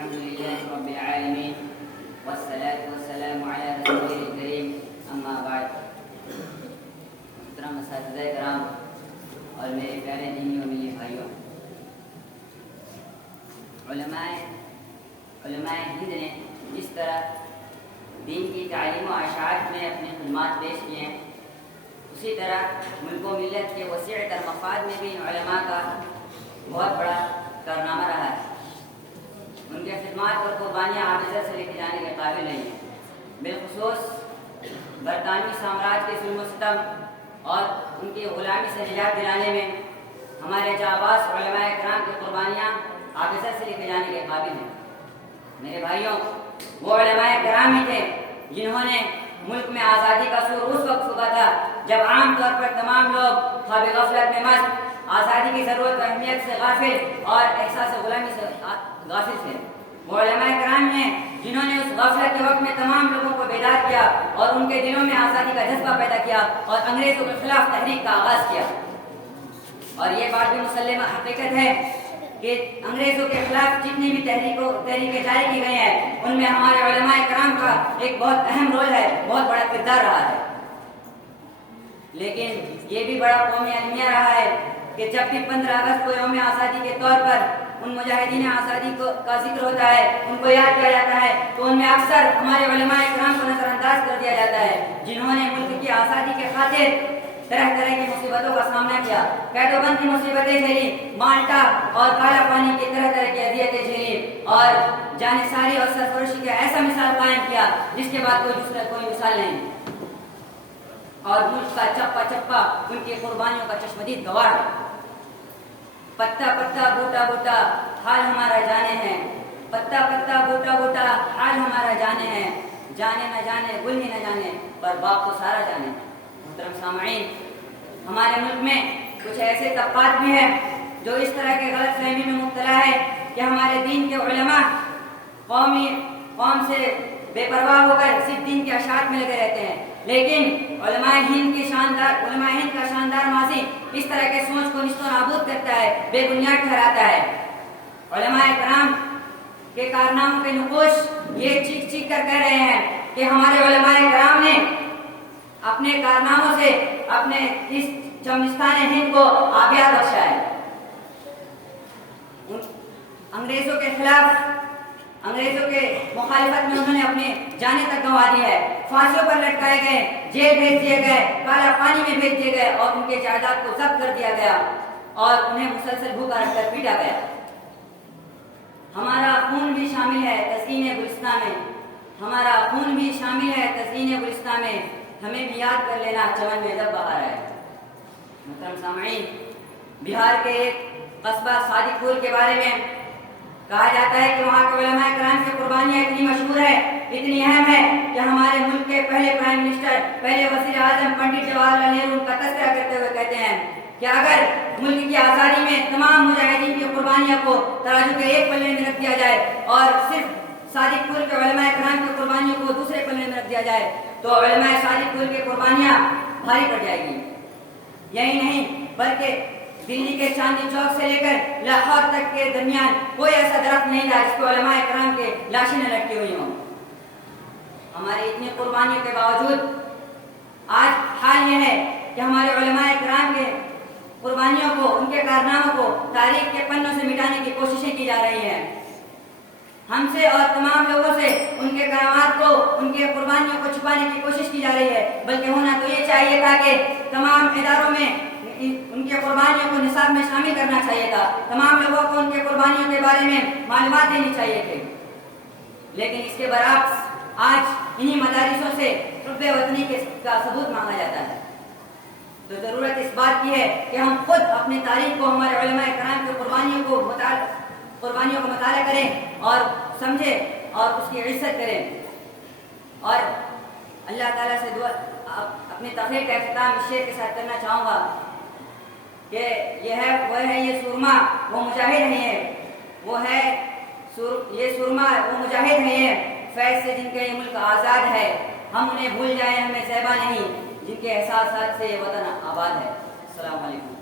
الحمد لله رب العالمين والصلاة والسلام على رسوله الكريم اما بعد. محترم اساتذہ کرام اور میرے پیارے دینی و ملی بھائیوں، علماء ہند نے جس طرح دین کی تعلیم و اشاعت میں اپنے خدمات پیش کیے ہیں، اسی طرح ملک و ملت کے وسیع تر مفاد میں بھی علماء کا بہت بڑا کارنامہ رہا ہے. ان کے خدمات اور قربانیاں عاجزہ سے لکھے جانے کے قابل نہیں ہیں. بالخصوص برطانوی سامراج کے ظلم و ستم اور ان کی غلامی سے نجات دلانے میں ہمارے جانباز علماء کرام کی قربانیاں عاجزہ سے لکھے جانے کے قابل ہیں. میرے بھائیوں، وہ علماء کرام ہی تھے جنہوں نے ملک میں آزادی کا سور اس وقت پھونکا تھا جب عام طور پر تمام لوگ خواب غفلت میں مست، آزادی کی ضرورت و اہمیت سے غافل اور احساس غلامی سے غافل تھے. وہ علماء کرام ہیں جنہوں نے اس غفلت کے وقت میں تمام لوگوں کو بیدار کیا اور ان کے دلوں میں آزادی کا جذبہ پیدا کیا اور انگریزوں کے خلاف تحریک کا آغاز کیا. اور یہ بات بھی مسلمہ حقیقت ہے کہ انگریزوں کے خلاف جتنی بھی تحریکیں جاری کی گئی ہیں، ان میں ہمارے علماء کرام کا ایک بہت اہم رول ہے، بہت بڑا کردار رہا ہے. لیکن یہ بھی بڑا قومی المیہ رہا ہے کہ جب بھی 15 اگست کو یوم آزادی کے طور پر ان مجاہدین آزادی کا ذکر ہوتا ہے، ان کو یاد کیا جاتا ہے، تو ان میں اکثر ہمارے علماء کرام کو نظر انداز کر دیا جاتا ہے جنہوں نے ملک کی آزادی کے خاطر طرح طرح کی مصیبتوں کا سامنا کیا، قید و بند کی مصیبتیں جھیلی، مالٹا اور کالا پانی کی طرح طرح کی اذیتیں جھیلی اور جانثاری اور سرفروشی کا ایسا مثال قائم کیا جس کے بعد کوئی مثال نہیں. اور ملک کا چپا چپا ان کی قربانیوں کا چشمدید گواہ. پتا پتا بوٹا بوٹا حال ہمارا جانے ہیں، پتا پتا بوٹا بوٹا حال ہمارا جانے ہیں، جانے نہ جانے گل ہی نہ جانے پر باپ تو سارا جانے. محترم سامعین، ہمارے ملک میں کچھ ایسے طبقات بھی ہیں جو اس طرح کے غلط فہمی میں مبتلا ہے کہ ہمارے دین کے علماء قوم سے بے پرواہ ہو کر صرف دین کے اشاعت میں لگے رہتے ہیں. لیکن علماء ہند کا شاندار ماضی اس طرح کے سوچ کو نشت و نابود کرتا ہے، بے بنیاد ٹھہراتا ہے. علماء کرام کے کارناموں کے نقوش یہ چیخ چیخ کر کہہ رہے ہیں کہ ہمارے علماء کرام نے اپنے کارناموں سے اپنے اس چمستان ہند کو آبیات بخشا ہے. انگریزوں کے خلاف، انگریزوں کے مخالفت میں انہوں نے اپنی جانیں تک گنوا دی ہے. پھانسیوں پر لٹکائے گئے، جیل بھیج دیے گئے، کالا پانی میں بھیج دیے گئے اور ان کے جائیداد کو ضبط کر دیا گیا اور انہیں مسلسل بھوکا رکھ کر پیٹا گیا. ہمارا خون بھی شامل ہے تزئین گلستان میں، ہمارا خون بھی شامل ہے تزئین گلستان میں، ہمیں بھی یاد کر لینا چمن میں جب بہار ہے. محترم سامعین، بہار کے ایک قصبہ صادق پور کے بارے میں کہا جاتا ہے کہ وہاں کے علماء کرام کی قربانیاں اتنی مشہور ہے، اتنی اہم ہے کہ ہمارے ملک کے پہلے پرائم منسٹر، پہلے وزیر اعظم پنڈت جواہر لال نہرو ان کا تذکرہ کرتے ہوئے کہتے ہیں کہ اگر ملک کی آزادی میں تمام مجاہدین کی قربانیوں کو ترازو کے ایک پلے میں رکھ دیا جائے اور صرف صادق پور کے علماء کرام کی قربانیوں کو دوسرے پلے میں رکھ دیا جائے تو علماء صادق پور کی قربانیاں بھاری پڑ جائے گی. یہی نہیں بلکہ دلی کے چاندنی چوک سے لے کر لاہور تک کے درمیان کوئی ایسا درخت نہیں تھا جس کو علماء کرام کے لاشیں نہ لٹکی ہوئی ہوں. ہماری اتنی قربانیوں کے باوجود آج حال یہ ہے کہ ہمارے علماء کرام کے قربانیوں کو، ان کے کارناموں کو تاریخ کے پنوں سے مٹانے کی کوششیں کی جا رہی ہیں. ہم سے اور تمام لوگوں سے ان کے کرامات کو، ان کے قربانیوں کو چھپانے کی کوشش کی جا رہی ہے. بلکہ ہونا تو یہ چاہیے تھا کہ تمام اداروں میں ان کے قربانیوں کو نصاب میں شامل کرنا چاہیے تھا، تمام لوگوں کو ان کے قربانیوں کے بارے میں معلومات دینی چاہیے تھی. لیکن اس کے برعکس آج انہی مدارسوں سے حب وطنی کا ثبوت مانگا جاتا ہے. تو ضرورت اس بات کی ہے کہ ہم خود اپنی تاریخ کو، ہمارے علماء کرام کی قربانیوں کو مطالعہ کریں اور سمجھیں اور اس کی عزت کریں. اور اللہ تعالیٰ سے دعا اپنی تقریر کا اختتام اس شعر کے ساتھ کرنا چاہوں گا کہ یہ سورما وہ مجاہد نہیں ہے، یہ سورما وہ مجاہد نہیں ہے، فیض سے جن کا یہ ملک آزاد ہے. ہم انہیں بھول جائیں ہمیں زیبا نہیں، جن کے احساسات سے یہ وطن آباد ہے. السلام علیکم.